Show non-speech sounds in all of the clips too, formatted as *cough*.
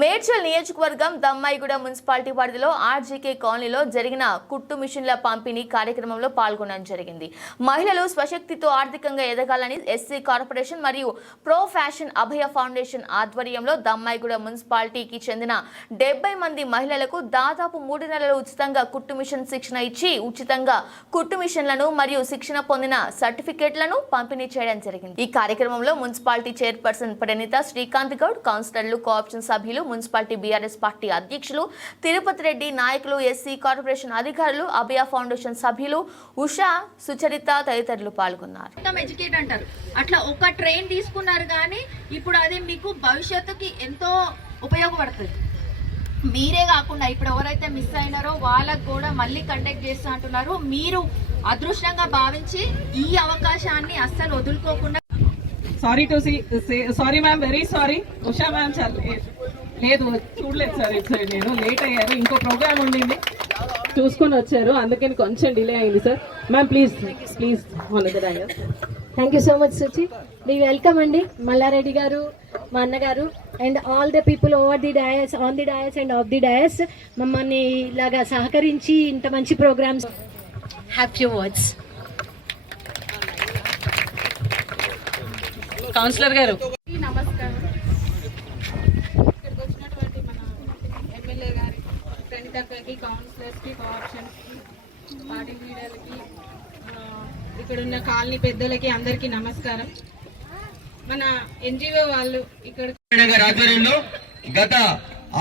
మేడ్చల్ నియోజకవర్గం దమ్మాయిగూడ మున్సిపాలిటీ పరిధిలో ఆర్జీకే కాలనీలో జరిగిన కుట్టు మిషన్ల పంపిణీ కార్యక్రమంలో పాల్గొనడం జరిగింది. మహిళలు స్వశక్తితో ఆర్థికంగా ఎదగాలని ఎస్సీ కార్పొరేషన్ మరియు ప్రో ఫ్యాషన్ అభయ ఫౌండేషన్ ఆధ్వర్యంలో దమ్మాయిగూడ మున్సిపాలిటీకి చెందిన డెబ్బై మంది మహిళలకు దాదాపు మూడు నెలలు ఉచితంగా కుట్టు మిషన్ శిక్షణ ఇచ్చి ఉచితంగా కుట్టు మిషన్లను మరియు శిక్షణ పొందిన సర్టిఫికేట్లను పంపిణీ చేయడం జరిగింది. ఈ కార్యక్రమంలో మున్సిపాలిటీ చైర్పర్సన్ ప్రణీత శ్రీకాంత్ గౌడ్ కౌన్సిలర్లు కోఆప్షన్ సభ్యులు మున్సిపాలిటీ బీఆర్ఎస్ పార్టీ అధ్యక్షులు తిరుపతి రెడ్డి నాయకులు ఎస్సీ కార్పొరేషన్ అధికారులు అభయ ఫౌండేషన్ సభ్యులు ఉషా సుచరిత తదితరులు పాల్గొన్నారు. ఎడ్యుకేట్ అంటారు. అట్లా ఒక ట్రైన్ తీసుకున్నారు కానీ ఇప్పుడు అది మీకు భవిష్యత్తుకి ఎంతో ఉపయోగపడుతుంది. మీరే కాకుండా ఇప్పుడు ఎవరైతే మిస్ అయినారో వాళ్ళకు కూడా మళ్ళీ కండక్ట్ చేస్తా అంటున్నారు. మీరు అదృష్టంగా భావించి ఈ అవకాశాన్ని అస్సలు వదులుకోకుండా sorry to say sorry ma'am very sorry Usha ma'am చాలా లేదు చూడలేదు సార్ ఇటు సైడ్ నేను. లేట్ అయ్యారు. ఇంకో ప్రోగ్రామ్ ఉండింది. చూసుకొని వచ్చారు. అందుకని కొంచెం డిలే అయింది sir. Ma'am please please thank you so much Suchi me welcome అండి మల్లారెడ్డి గారు మా అన్నగారు and all the people over the dais on the dais and off the dais మమ్మల్ని ఇలాగా సహకరించి ఇంత మంచి ప్రోగ్రామ్స్ హ్యాపీ వర్డ్స్ కౌన్సిలర్ గారు నమస్కారం ఇక్కడికి వచ్చినటువంటి మన ఎమ్మెల్యే గారి ప్రణితక్కకి కౌన్సిలర్స్కి కోఆప్షన్స్కి పార్టీ లీడర్లకి ఇక్కడ ఉన్న కాలనీ పెద్దలకి అందరికీ నమస్కారం. మన ఎన్జిఓ వాళ్ళు ఇక్కడ ఆధ్వర్యంలో గత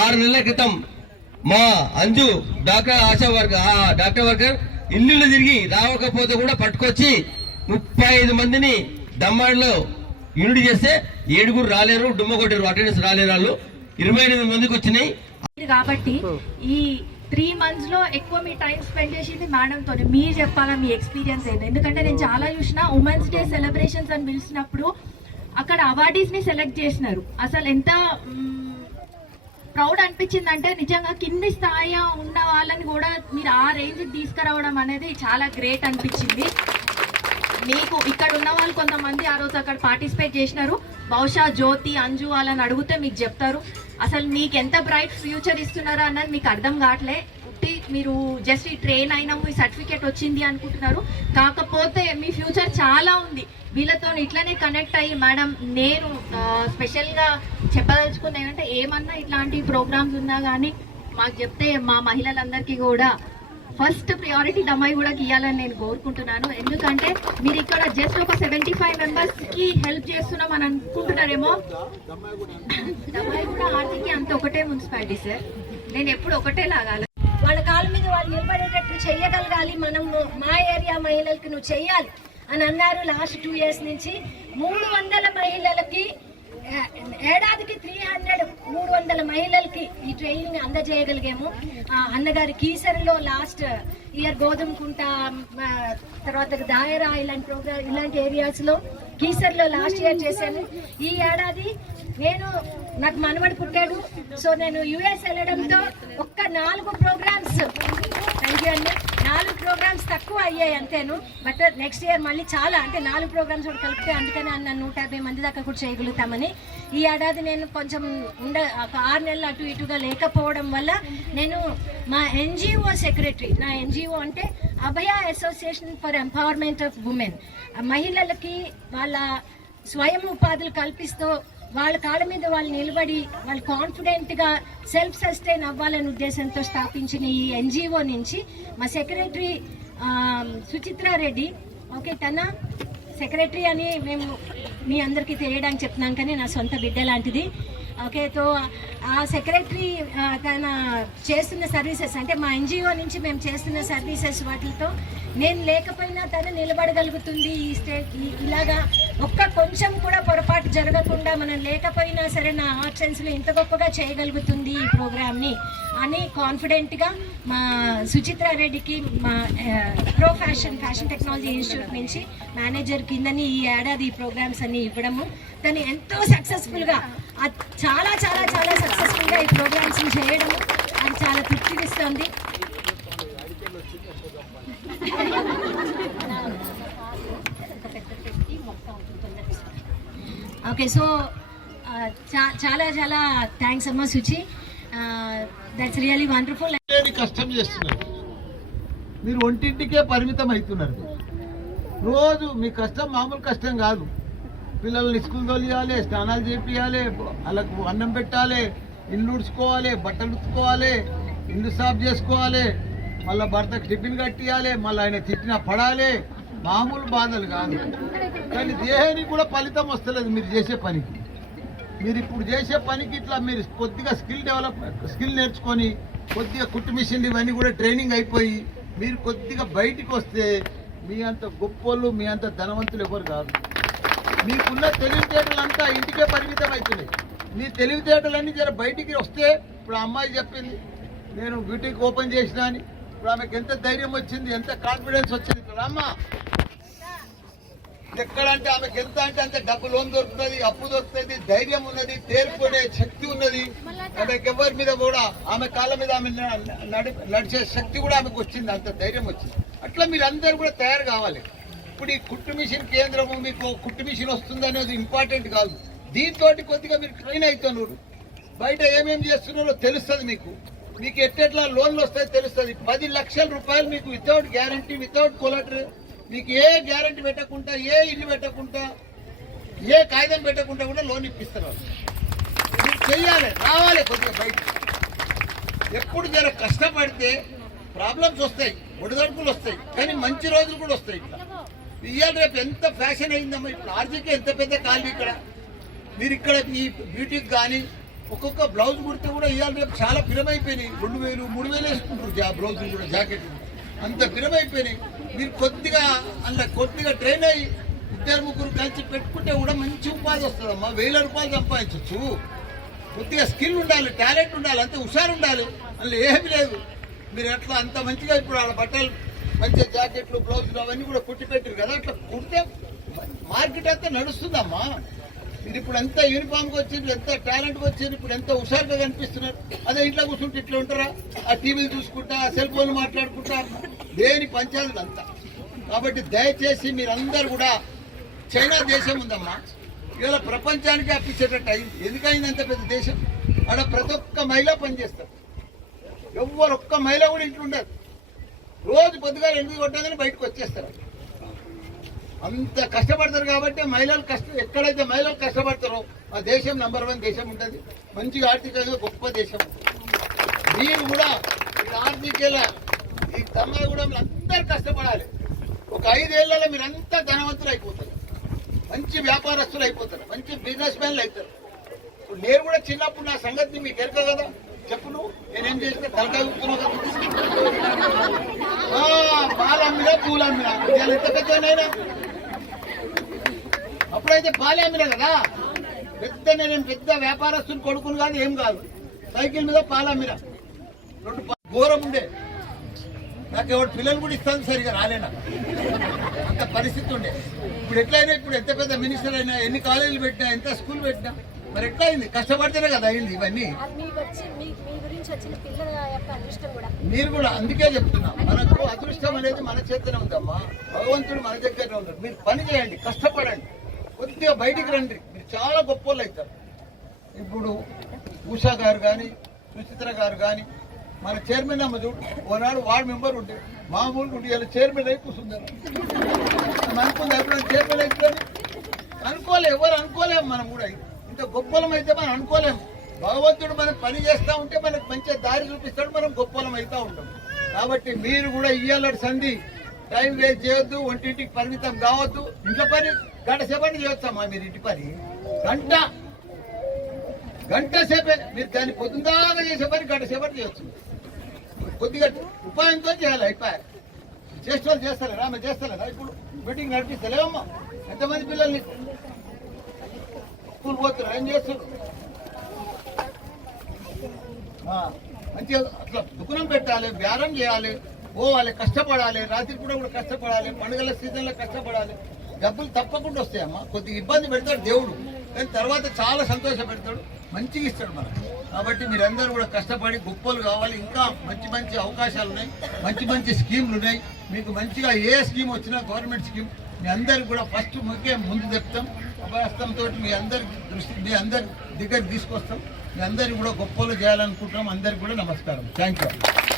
ఆరు నెలల క్రితం మా అంజు డాక్టర్ ఆశా వర్కర్ ఆ డాక్టర్ వర్కర్ ఇల్లు తిరిగి రావకపోతే కూడా పట్టుకొచ్చి ముప్పై ఐదు మందిని దమ్మాడిలో యూనిట్ చేస్తే ఏడుగురు రాలేరు డుమ్మ కొట్టారు అటెండెన్స్ రాలేరు వాళ్ళు. ఇరవై ఎనిమిది మందికి వచ్చినాయి. కాబట్టి ఈ త్రీ మంత్స్లో ఎక్కువ మీ టైం స్పెండ్ చేసింది మేడం తోని. మీరు చెప్పాలా మీ ఎక్స్పీరియన్స్ ఏంటి ఎందుకంటే నేను చాలా చూసిన ఉమెన్స్ డే సెలబ్రేషన్స్ అని పిలిచినప్పుడు అక్కడ అవార్డీస్ని సెలెక్ట్ చేసినారు. అసలు ఎంత ప్రౌడ్ అనిపించింది అంటే నిజంగా కింది స్థాయి ఉన్న వాళ్ళని కూడా మీరు ఆ రేంజ్ తీసుకురావడం అనేది చాలా గ్రేట్ అనిపించింది. మీకు ఇక్కడ ఉన్న వాళ్ళు కొంతమంది ఆ రోజు అక్కడ పార్టిసిపేట్ చేసినారు. బహుశా జ్యోతి అంజు వాళ్ళని అడిగితే మీకు చెప్తారు. అసలు మీకు ఎంత బ్రైట్ ఫ్యూచర్ ఇస్తున్నారా అన్నది మీకు అర్థం కావట్లే. పుట్టి మీరు జస్ట్ ఈ ట్రైన్ అయినాము ఈ సర్టిఫికేట్ వచ్చింది అనుకుంటున్నారు. కాకపోతే మీ ఫ్యూచర్ చాలా ఉంది. వీళ్ళతో ఇట్లనే కనెక్ట్ అయ్యి మేడం నేను స్పెషల్గా చెప్పదలుచుకుంది ఏమంటే ఏమన్నా ఇట్లాంటి ప్రోగ్రామ్స్ ఉన్నా కానీ మాకు చెప్తే మా మహిళలందరికీ కూడా ఫస్ట్ ప్రియారిటీ దమ్మాయి కూడా ఇవ్వాలని నేను కోరుకుంటున్నాను. ఎందుకంటే మీరు ఇక్కడ జస్ట్ ఒక సెవెంటీ ఫైవ్ మెంబర్స్కి హెల్ప్ చేస్తున్నాం అని అనుకుంటున్నారేమో. దమ్మాయి కూడా ఆర్థిక అంత ఒకటే మున్సిపాలిటీ సార్. నేను ఎప్పుడు ఒకటే లాగాలి. వాళ్ళ కాళ్ళ మీద వాళ్ళు నిలబడేటట్టు చేయగలగాలి. మనం మా ఏరియా మహిళలకు నువ్వు చెయ్యాలి అని అన్నారు లాస్ట్ టూ ఇయర్స్ నుంచి. మూడు వందల మహిళలకి ఏడాదికి త్రీ హండ్రెడ్ మూడు వందల మహిళలకి ఈ ట్రైనింగ్ అందజేయగలిగాము. ఆ, అన్నగారి కీసరిలో లాస్ట్ ఇయర్ గోధుమకుంట తర్వాత దాయరా ఇలాంటి ప్రోగ్రామ్ ఇలాంటి ఏరియాస్లో లాస్ట్ ఇయర్ చేశాను ఈ ఏడాది నేను నాకు మనవడు పుట్టాడు. సో నేను యుఎస్ వెళ్ళడంతో ఒక్క నాలుగు ప్రోగ్రామ్స్ థ్యాంక్ యూ అండి నాలుగు ప్రోగ్రామ్స్ తక్కువ అయ్యాయి అంతేను. బట్ నెక్స్ట్ ఇయర్ మళ్ళీ చాలా అంటే నాలుగు ప్రోగ్రామ్స్ కూడా కలిపితే అందుకని అన్న నూట యాభై మంది దాకా కూడా చేయగలుగుతామని. ఈ ఏడాది నేను కొంచెం ఉండ ఒక ఆరు నెలలు అటు ఇటుగా లేకపోవడం వల్ల నేను మా ఎన్జిఓ సెక్రటరీ నా ఎన్జిఓ అంటే Abhaya association for empowerment of women మహిళలకి వాళ్ళ స్వయం ఉపాధులు కల్పిస్తూ వాళ్ళ కాళ్ళ మీద వాళ్ళు నిలబడి వాళ్ళు కాన్ఫిడెంట్గా సెల్ఫ్ సస్టైన్ అవ్వాలనే ఉద్దేశంతో స్థాపించిన ఈ ఎన్జిఓ నుంచి మా సెక్రటరీ సుచిత్ర రెడ్డి. ఓకే తన సెక్రటరీ అని మేము మీ అందరికీ తెలియడానికి చెప్తున్నాం కానీ నా సొంత బిడ్డ లాంటిది. ఓకే తో ఆ సెక్రటరీ తన చేస్తున్న సర్వీసెస్ అంటే మా ఎన్జిఓ నుంచి మేము చేస్తున్న సర్వీసెస్ వాటితో నేను లేకపోయినా తను నిలబడగలుగుతుంది ఈ స్టేట్ ఇలాగా ఒక్క కొంచెం కూడా పొరపాటు జరగకుండా మనం లేకపోయినా సరే నా ఆర్ట్ ఇంత గొప్పగా చేయగలుగుతుంది ఈ ప్రోగ్రామ్ని అని కాన్ఫిడెంట్గా మా సుచిత్రా రెడ్డికి మా pro fashion fashion technology institute నుంచి మేనేజర్ కిందని ఈ ఏడాది ఈ ప్రోగ్రామ్స్ అన్ని ఇవ్వడము. తను ఎంతో సక్సెస్ఫుల్గా చాలా చాలా చాలా సక్సెస్ఫుల్గా ఈ ప్రోగ్రామ్స్ని చేయడము. అది చాలా తృప్తినిస్తుంది. *laughs* ఓకే సో చాలా చాలా థ్యాంక్స్ అమ్మా సుచి. దట్స్ రియలీ వండర్ఫుల్ కష్టం చేస్తున్నారు? మీరు ఒంటింటికే పరిమితం అవుతున్నారు. రోజు మీ కష్టం మామూలు కష్టం కాదు. పిల్లల్ని స్కూల్ తోలియాలి స్నానాలు చేపియాలి వాళ్ళకు అన్నం పెట్టాలి ఇల్లు ఉడుచుకోవాలి బట్టలు ఉడుచుకోవాలి ఇల్లు సాఫ్ చేసుకోవాలి మళ్ళీ భర్తకు టిఫిన్ కట్టియాలి మళ్ళీ ఆయన తిట్టిన పడాలి మామూలు బాధలు కాదు. కానీ దేహానికి కూడా ఫలితం వస్తలేదు మీరు చేసే పనికి. మీరు ఇప్పుడు చేసే పనికి ఇట్లా మీరు కొద్దిగా స్కిల్ డెవలప్ స్కిల్ నేర్చుకొని కొద్దిగా కుట్టు మిషన్లు ఇవన్నీ కూడా ట్రైనింగ్ అయిపోయి మీరు కొద్దిగా బయటికి వస్తే మీ అంత గొప్పోళ్ళు మీ అంత ధనవంతులు ఎవరు కాదు. మీకున్న తెలివితేటలంతా ఇంటికే పరిమితం అవుతున్నాయి మీ తెలివితేటలన్నీ జర బయటికి వస్తే ఇప్పుడు అమ్మాయి చెప్పింది నేను బ్యూటీకి ఓపెన్ చేసిన అని. ఇప్పుడు ఆమెకు ఎంత ధైర్యం వచ్చింది ఎంత కాన్ఫిడెన్స్ వచ్చింది. ఇక్కడ అమ్మ ఎక్కడంటే ఆమెకి ఎంత అంటే అంత. డబ్బు లోన్ దొరుకుతుంది అప్పు దొరుకుతుంది ధైర్యం ఉన్నది తేరుకునే శక్తి ఉన్నది. ఆమెకి ఎవరి మీద కూడా ఆమె కాళ్ళ మీద ఆమె నడి నడిచే శక్తి కూడా ఆమెకు వచ్చింది అంత ధైర్యం వచ్చింది. అట్లా మీరు అందరు కూడా తయారు కావాలి. ఇప్పుడు ఈ కుట్టు మిషన్ కేంద్రము మీకు కుట్టు మిషన్ వస్తుంది అనేది ఇంపార్టెంట్ కాదు. దీంతో కొద్దిగా మీరు ట్రైన్ అవుతున్నారు బయట ఏమేమి చేస్తున్నారో తెలుస్తుంది మీకు. మీకు ఎట్టెట్లా లోన్లు వస్తాయో తెలుస్తుంది. పది లక్షల రూపాయలు మీకు వితౌట్ గ్యారంటీ వితౌట్ కొలటర్ నీకు ఏ గ్యారంటీ పెట్టకుండా ఏ ఇల్లు పెట్టకుండా ఏ కాగితం పెట్టకుండా కూడా లోన్ ఇప్పిస్తారు మీరు చెయ్యాలి రావాలి కొద్దిగా బయట. ఎప్పుడు జర కష్టపడితే ప్రాబ్లమ్స్ వస్తాయి ఒడిదడుకులు వస్తాయి కానీ మంచి రోజులు కూడా వస్తాయి ఇట్లా ఇవాళ రేపు ఎంత ఫ్యాషన్ అయిందమ్మా ఇప్పుడు ఆర్జీకి ఎంత పెద్ద కాలనీ ఇక్కడ. మీరు ఇక్కడ ఈ బ్యూటీకి కానీ ఒక్కొక్క బ్లౌజ్ కుడితే కూడా ఇవాళ రేపు చాలా పిరమైపోయినాయి. రెండు వేలు మూడు వేలు వేసుకుంటారు జా బ్లౌజులు కూడా జాకెట్లు. అంత పిరమైపోయినాయి. మీరు కొద్దిగా అలా కొద్దిగా ట్రైన్ అయ్యి ఇద్దరు ముగ్గురు కలిసి పెట్టుకుంటే కూడా మంచి ఉపాధి వస్తుందమ్మా. వేల రూపాయలు సంపాదించవచ్చు కొద్దిగా స్కిల్ ఉండాలి టాలెంట్ ఉండాలి అంతే హుషారు ఉండాలి. అందులో ఏమీ లేదు. మీరు అట్లా అంత మంచిగా ఇప్పుడు వాళ్ళ బట్టలు మంచి జాకెట్లు బ్లౌజులు అవన్నీ కూడా కుట్టి పెట్టారు కదా అట్లా కుడితే మార్కెట్ అంతా నడుస్తుందమ్మా. మీరు ఇప్పుడు ఎంత యూనిఫామ్కి వచ్చిండ్రు ఎంత టాలెంట్కి వచ్చిండ్రు ఇప్పుడు ఎంత హుషారుగా కనిపిస్తున్నారు? అదే ఇంట్లో కూర్చుంటే ఇట్లా ఉంటారా? ఆ టీవీలు చూసుకుంటా ఆ సెల్ ఫోన్లు మాట్లాడుకుంటా? దేని పంచాయతీలు అంతా. కాబట్టి దయచేసి మీరందరూ కూడా చైనా దేశం ఉందమ్మా. ఇవాళ ప్రపంచానికి అప్పించేటట్టు అయింది. ఎందుకైంది అంత పెద్ద దేశం? ఆడ ప్రతి ఒక్క మహిళ పనిచేస్తారు. ఎవరు ఒక్క మహిళ కూడా ఇంట్లో ఉండదు. రోజు పొద్దుగా ఎనిమిది కొట్టగానే బయటకు వచ్చేస్తారు. అంత కష్టపడతారు కాబట్టి మహిళలు కష్ట ఎక్కడైతే మహిళలు కష్టపడతారో ఆ దేశం నంబర్ వన్ దేశం ఉంటుంది. మంచిగా ఆర్థికంగా గొప్ప దేశం. మీరు కూడా ఈ ఆర్థిక ఈ తమ్మాయి కూడా మీరు అందరు కష్టపడాలి. ఒక ఐదేళ్ళలో మీరు అంతా ధనవంతులు అయిపోతారు. మంచి వ్యాపారస్తులు అయిపోతారు. మంచి బిజినెస్ మ్యాన్లు అవుతారు ఇప్పుడు నేను కూడా చిన్నప్పుడు నా సంగతి మీకు ఎరక కదా. చెప్పు నువ్వు. నేనేం చేసిన? తలకాయ ఊపుతున్నావు కదా. పాలమ్మినా పూలమ్మినా. అమ్మినా పూలు అమ్మినా ఎంత పెద్దనైనా అప్పుడైతే పాలే అమ్మినా కదా? పెద్ద నేను పెద్ద వ్యాపారస్తుని కొడుకుని కాదు ఏం కాదు. సైకిల్ మీద పాలు అమ్మినా రెండు ఘోరం ఉండే. నాకు ఎవరు పిల్లలు కూడా ఇస్తాను సరిగా రాలేనా? అంత పరిస్థితి ఉండే. ఇప్పుడు ఎట్లయినా ఇప్పుడు ఎంత పెద్ద మినిస్టర్ అయినా ఎన్ని కాలేజీలు పెట్టినా ఎంత స్కూల్ పెట్టినా మరి ఎట్లా అయింది కష్టపడితేనే కదా అయింది ఇవన్నీ. మీరు కూడా అందుకే చెప్తున్నా మనకు అదృష్టం అనేది మన చేతిలో ఉందమ్మా. భగవంతుడు మన దగ్గరనే ఉన్నాడు మీరు పని చేయండి కష్టపడండి. కొద్దిగా బయటికి రండి. మీరు చాలా గొప్ప వాళ్ళు అవుతారు. ఇప్పుడు ఉషా గారు కానీ సుచిత్ర గారు కానీ మన చైర్మన్ అమ్మ చూడు ఓనాడు వార్డు మెంబర్ ఉండే మామూలుగా ఉండి ఇలా చైర్మన్ అయి కూర్చుంటారు. అనుకుంది ఎప్పుడైనా చైర్మన్ అవుతుందని అనుకోలే ఎవరు అనుకోలేము మనం కూడా ఇంత గొప్పలం అయితే మనం అనుకోలేము భగవంతుడు మనం పని చేస్తూ ఉంటే మనకు మంచి దారి చూపిస్తాడు మనం గొప్పలం అవుతూ ఉంటాం. కాబట్టి మీరు కూడా ఇయ్యాలటి సంధి. టైం వేస్ట్ చేయొద్దు ఒంటింటికి పరిమితం కావద్దు. ఇంట్లో పని గంట సేపటి చేయొచ్చమ్మా మీరు ఇంటి పని. గంట గంట సేపే మీరు దాన్ని పొద్దుదాకా చేసే పని గంట సేపటి చేయొచ్చు. కొద్దిగా ఉపాయంతో చేయాలి అయిపోయాయి చేసే వాళ్ళు చేస్తలేరా ఆమె ఇప్పుడు మీటింగ్ నడిపిస్తలేవమ్మా. ఎంతమంది పిల్లలు నీకు స్కూల్ పోతున్నారు ఏం చేస్తారు మంచిగా అట్లా దుకుణం పెట్టాలి బేరం చేయాలి పోవాలి కష్టపడాలి రాత్రి కూడా కూడా కష్టపడాలి పండుగల సీజన్లో కష్టపడాలి. డబ్బులు తప్పకుండా వస్తాయమ్మా. కొద్దిగా ఇబ్బంది పెడతాడు దేవుడు. కానీ తర్వాత చాలా సంతోష పెడతాడు మంచిగా ఇస్తాడు మనకు. కాబట్టి మీరందరూ కూడా కష్టపడి గొప్పలు కావాలి. ఇంకా మంచి మంచి అవకాశాలు ఉన్నాయి. మంచి మంచి స్కీమ్లు ఉన్నాయి. మీకు మంచిగా ఏ స్కీమ్ వచ్చినా గవర్నమెంట్ స్కీమ్. మీ అందరికి కూడా ఫస్ట్ ముఖ్య ముందు చెప్తాం. అభ్యాసంతో మీ అందరి దృష్టి మీ అందరి దగ్గర తీసుకొస్తాం. మీ అందరికి కూడా గొప్పలు చేయాలనుకుంటున్నాం. అందరికి కూడా నమస్కారం. Thank you